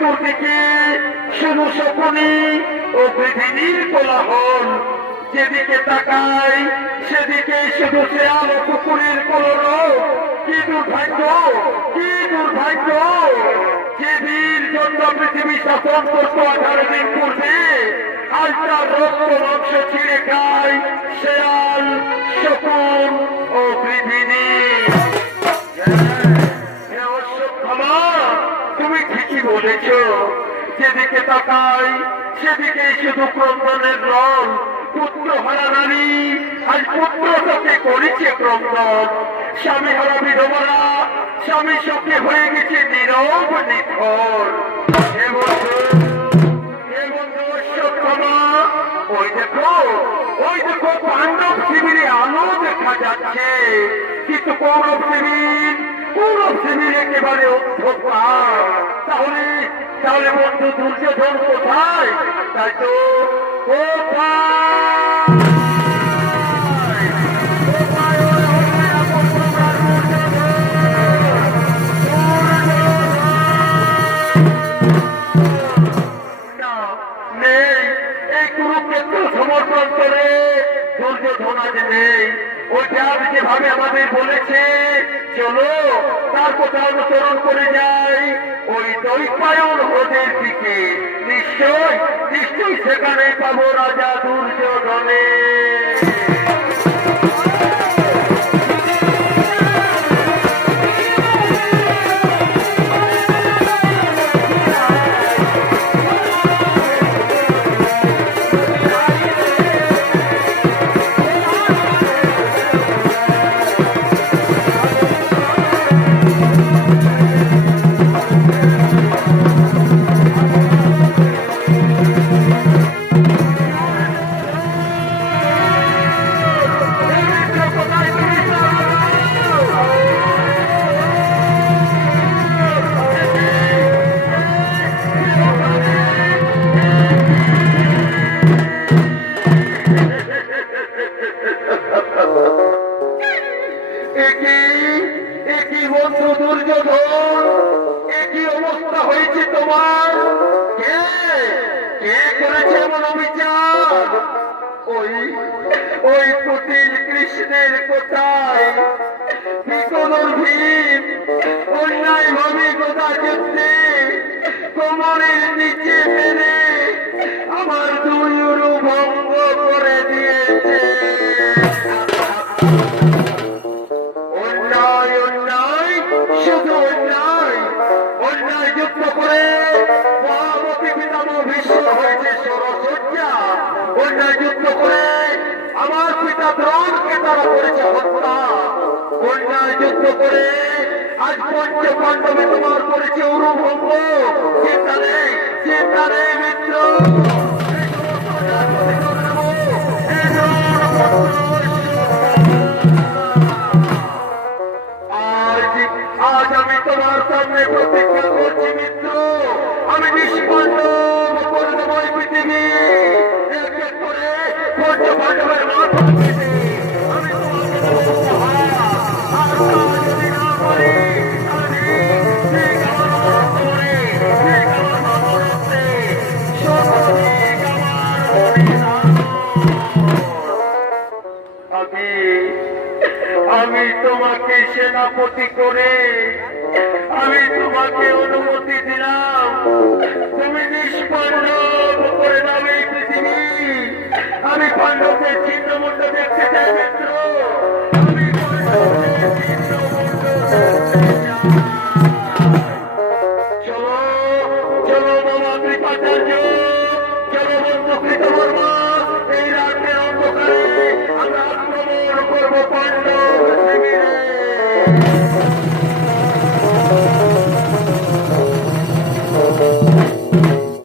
কুরুক্ষেত্রের চতুর্দিকে শুধু শকুনি ও পৃথিবীর কোলাহল। যেদিকে তাকাই সেদিকে শুধু শেয়াল ও কুকুরের কলর কি দুর্ভাগ্য কি দুর্ভাগ্য। যেদিন জন্য পৃথিবী শাসন করত আঠারো দিন পূর্বে আজ তার রক্ত মাংস ছিঁড়ে খায়, শেয়াল, শকুন তুমি ঠিকই বলেছ যেদিকে তাকাই, সেদিকে শুধু ক্রন্দনের রং। পুত্র হারা নারী আজ পুত্র তাকে করেছে ক্রন্দন। স্বামী হারা বিধবারা, স্বামী সঙ্গে হয়ে গেছে নীরব যাচ্ছে। কিন্তু কৌরব শিবির কৌরব শিবির একেবারে তাহলে তাহলে বন্ধু দুর্যোধন কোথায়? তাই তো কোথায়? করে। দুর্যোধন আজ নেই। ওইটা যেভাবে আমাদের বলেছে, চলো তার কথা অনুসরণ করে যায় ওই দৈপায়ন হ্রদের দিকে নিশ্চয় নিশ্চয়ই সেখানে পাবো রাজা দুর্যোধনের। হয়েছে কে? কে করেছে এমন অবিচার? ওই ওই কুটিল কৃষ্ণের কোথায়? বিকলর ভীম? অন্যায় ভাবে গোদা যুদ্ধে? কোমরের নিচে পিতা তারা করেছে হত্যা যুক্ত করে আজ পঞ্চ পাণ্ডবে তোমার করেছে উরুভঙ্গ। চিন্তা নেই চিন্তা নেই মিত্র। আমি তোমার সামনে মিত্র। আমি নিষ্পন্ন করে পঞ্চ পাণ্ডবের সেনাপতি